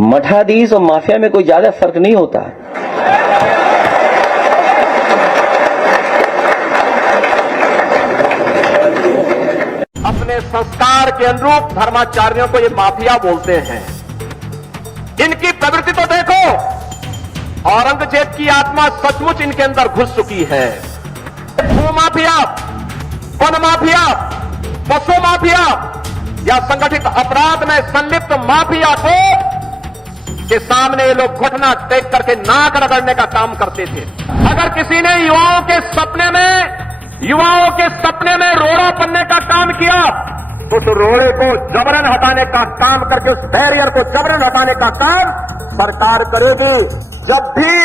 मठाधीश और माफिया में कोई ज्यादा फर्क नहीं होता। अपने संस्कार के अनुरूप धर्माचार्यों को ये माफिया बोलते हैं। इनकी प्रवृत्ति तो देखो, औरंगजेब की आत्मा सचमुच इनके अंदर घुस चुकी है। भू माफिया, वन माफिया, पशु माफिया या संगठित अपराध में संलिप्त माफिया को के सामने ये लोग घुटना टेक करके नाक रगड़ने का काम करते थे। अगर किसी ने युवाओं के सपने में रोड़ा बनने का काम किया तो उस रोड़े को जबरन हटाने का काम करके, उस बैरियर को जबरन हटाने का काम सरकार करेगी। जब भी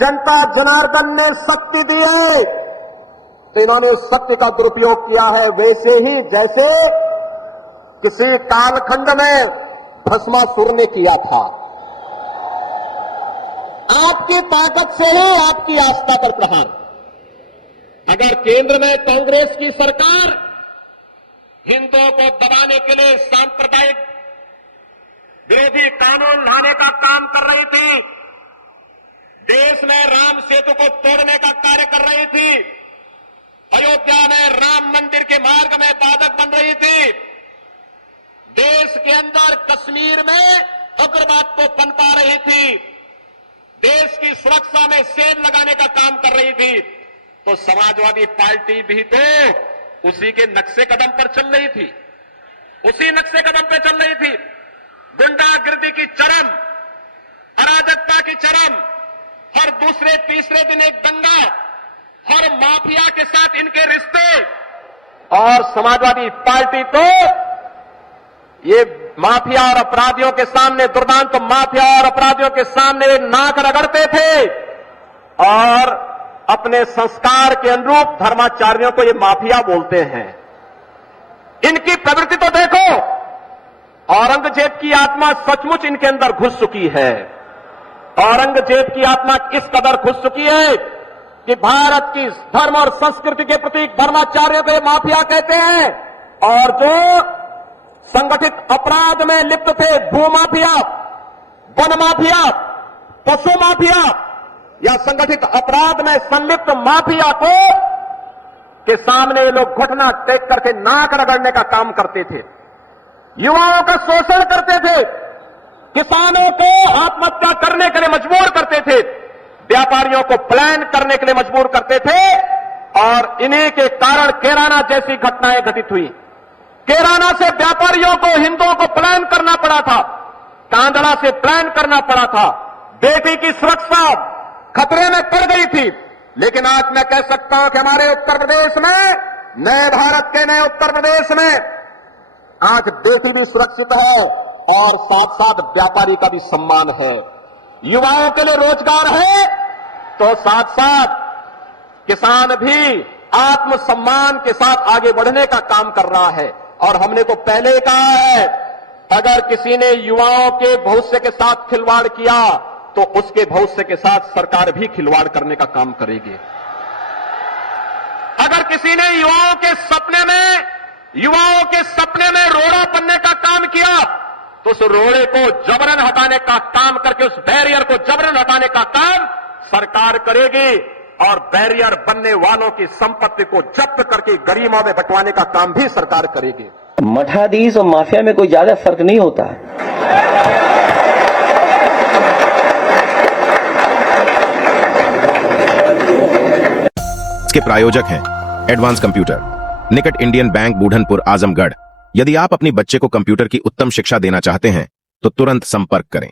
जनता जनार्दन ने शक्ति दी है तो इन्होंने उस शक्ति का दुरुपयोग किया है, वैसे ही जैसे किसी कालखंड में भस्मासुर ने किया था। आपकी ताकत से ही आपकी आस्था पर प्रहार। अगर केंद्र में कांग्रेस की सरकार हिंदुओं को दबाने के लिए सांप्रदायिक विरोधी कानून लाने का काम कर रही थी, देश में राम सेतु को तोड़ने का कार्य कर रही थी, अयोध्या में राम मंदिर के मार्ग में बाधक बन रही थी, देश के अंदर कश्मीर में उग्रवाद को पनपा रही थी, देश की सुरक्षा में सेल लगाने का काम कर रही थी, तो समाजवादी पार्टी भी तो उसी के नक्शे कदम पर चल रही थी, उसी नक्शे कदम पर चल रही थी। गुंडागिर्दी की चरम, अराजकता की चरम, हर दूसरे तीसरे दिन एक दंगा, हर माफिया के साथ इनके रिश्ते, और समाजवादी पार्टी तो ये माफिया और अपराधियों के सामने, दुर्दांत माफिया और अपराधियों के सामने नाक रगड़ते थे और अपने संस्कार के अनुरूप धर्माचार्यों को ये माफिया बोलते हैं। इनकी प्रवृत्ति तो देखो, औरंगजेब की आत्मा सचमुच इनके अंदर घुस चुकी है। औरंगजेब की आत्मा इस कदर घुस चुकी है कि भारत की धर्म और संस्कृति के प्रतीक धर्माचार्यों को ये माफिया कहते हैं, और जो संगठित अपराध में लिप्त थे, भू माफिया, वन माफिया, पशु माफिया या संगठित अपराध में संलिप्त माफिया को के सामने लोग घुटना टेक करके नाक रगड़ने का काम करते थे, युवाओं का शोषण करते थे, किसानों को आत्महत्या करने के लिए मजबूर करते थे, व्यापारियों को प्लान करने के लिए मजबूर करते थे, और इन्हीं के कारण कैराना जैसी घटनाएं घटित हुई। कैराना से व्यापारियों को, हिंदुओं को प्लान करना पड़ा था, कांदड़ा से प्लान करना पड़ा था, बेटी की सुरक्षा खतरे में पड़ गई थी। लेकिन आज मैं कह सकता हूं कि हमारे उत्तर प्रदेश में, नए भारत के नए उत्तर प्रदेश में आज बेटी भी सुरक्षित है और साथ साथ व्यापारी का भी सम्मान है, युवाओं के लिए रोजगार है, तो साथ साथ किसान भी आत्मसम्मान के साथ आगे बढ़ने का काम कर रहा है। और हमने तो पहले कहा है, अगर किसी ने युवाओं के भविष्य के साथ खिलवाड़ किया तो उसके भविष्य के साथ सरकार भी खिलवाड़ करने का काम करेगी। अगर किसी ने युवाओं के सपने में रोड़ा बनने का काम किया तो उस रोड़े को जबरन हटाने का काम करके, उस बैरियर को जबरन हटाने का काम सरकार करेगी, और बैरियर बनने वालों की संपत्ति को जब्त करके गरीबों में बंटवाने का काम भी सरकार करेगी। मठाधीश और माफिया में कोई ज्यादा फर्क नहीं होता। इसके प्रायोजक हैं एडवांस कंप्यूटर, निकट इंडियन बैंक, बूढ़नपुर, आजमगढ़। यदि आप अपनी बच्चे को कंप्यूटर की उत्तम शिक्षा देना चाहते हैं तो तुरंत संपर्क करें।